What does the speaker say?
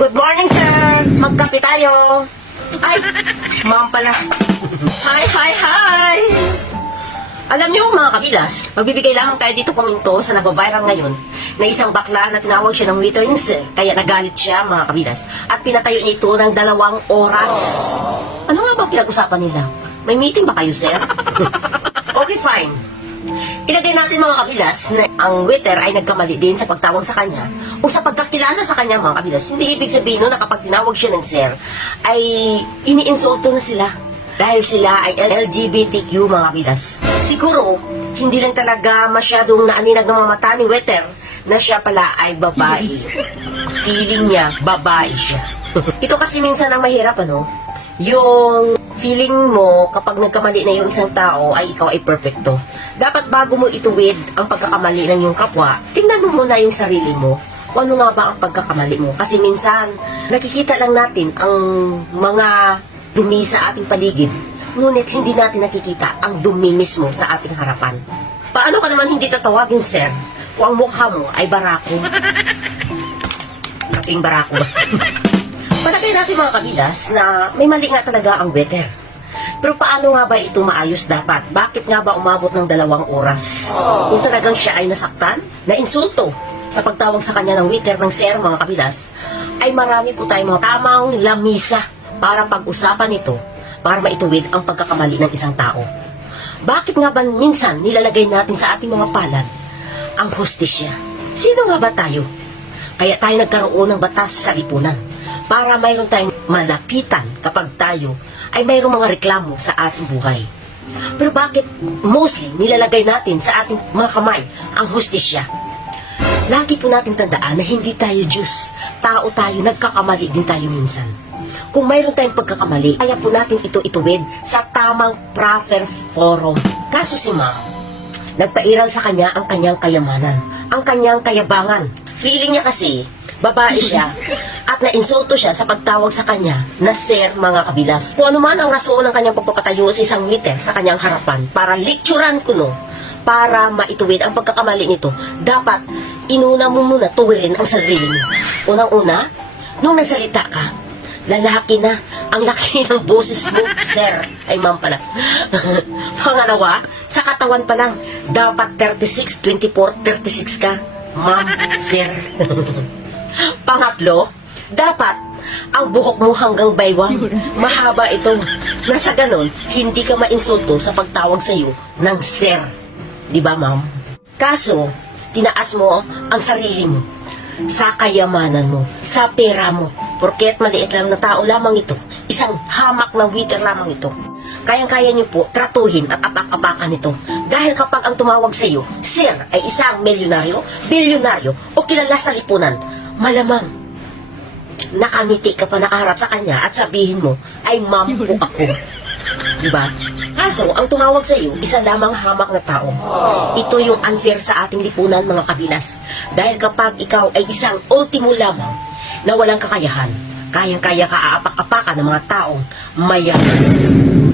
Good morning, sir! Magkape tayo! Ay! Ma'am pala! Hi, hi, hi! Alam niyo mga kabilas, magbibigay lamang tayo dito komento sa nabaviral ngayon na isang bakla na tinawag siya ng waiter ng sir, kaya nagalit siya mga kabilas at pinatayo niya ito ng 2 oras. Ano nga bang pinag-usapan nila? May meeting ba kayo, sir? Okay, fine. Ilagay natin mga kabilas na ang waiter ay nagkamali din sa pagtawag sa kanya o sa pagkakilala sa kanya mga kabilas. Hindi ibig sabihin na kapag tinawag siya ng sir ay iniinsulto na sila dahil sila ay LGBTQ mga kabilas. Siguro, hindi lang talaga masyadong naaninag ng mga mata ni waiter na siya pala ay babae. Feeling niya, babae siya. Ito kasi minsan ang mahirap, ano? Yung feeling mo kapag nagkamali na yung isang tao ay ikaw ay perfecto. Dapat bago mo ituwid ang pagkakamali ng iyong kapwa, tingnan mo muna yung sarili mo. Kung ano nga ba ang pagkakamali mo. Kasi minsan, nakikita lang natin ang mga dumi sa ating paligid. Ngunit hindi natin nakikita ang dumi mismo sa ating harapan. Paano ka naman hindi tatawagin, sir, kung ang mukha mo ay barako? Kaping barako ba? Palagay natin mga kabilas na may mali nga talaga ang waiter. Pero paano nga ba ito maayos dapat? Bakit nga ba umabot ng 2 oras? Kung talagang siya ay nasaktan, nainsulto sa pagtawag sa kanya ng waiter ng sir mga kabilas, ay marami po tayong mga tamang lamisa para pag-usapan ito para maituwid ang pagkakamali ng isang tao. Bakit nga ba minsan nilalagay natin sa ating mga palad ang hustisya? Sino nga ba tayo? Kaya tayo nagkaroon ng batas sa lipunan para mayroon tayong malapitan kapag tayo ay mayroong mga reklamo sa ating buhay. Pero bakit mostly nilalagay natin sa ating mga kamay ang hustisya? Lagi po natin tandaan na hindi tayo Diyos. Tao tayo, nagkakamali din tayo minsan. Kung mayroon tayong pagkakamali, kaya po natin ito ituwid sa tamang proper forum. Kaso si ma'am, nagpairal sa kanya ang kanyang kayamanan, ang kanyang kayabangan. Feeling niya kasi, babae siya, at nainsulto siya sa pagtawag sa kanya na sir mga kabilas. Kung ano man ang rason ng kanyang pagpapatayo sa isang waiter sa kanyang harapan para lecturean ko no, para maituwid ang pagkakamali nito, dapat inuna mo muna tuwirin ang sarili mo. Unang-una, nung nagsalita ka, lalaki na, ang laki ng boses mo, sir, ay ma'am pala. Pangalawa, sa katawan pa lang, dapat 36, 24, 36 ka, ma'am, sir. Pangatlo, dapat ang buhok mo hanggang baywang. Mahaba ito. Nasa ganon, hindi ka mainsulto sa pagtawag sa iyo ng sir. Di ba, ma'am? Kaso, tinaas mo ang sarili mo sa kayamanan mo, sa pera mo. Porket maliit lang na tao lamang ito, isang hamak na waiter lamang ito. Kayang-kaya niyo po tratuhin at apak-apakan ito. Dahil kapag ang tumawag sa iyo, sir, ay isang milyonaryo, bilyonaryo, o kilala sa lipunan, malamang nakangiti ka pa na harap sa kanya at sabihin mo, ay ma'am po ako. Diba? Kaso, ang tumawag sa iyo, isa lamang hamak na tao. Ito yung unfair sa ating lipunan mga kabilas. Dahil kapag ikaw ay isang ultimo lamang na walang kakayahan, kayang-kaya ka aapak-apakan ng mga taong mayaman.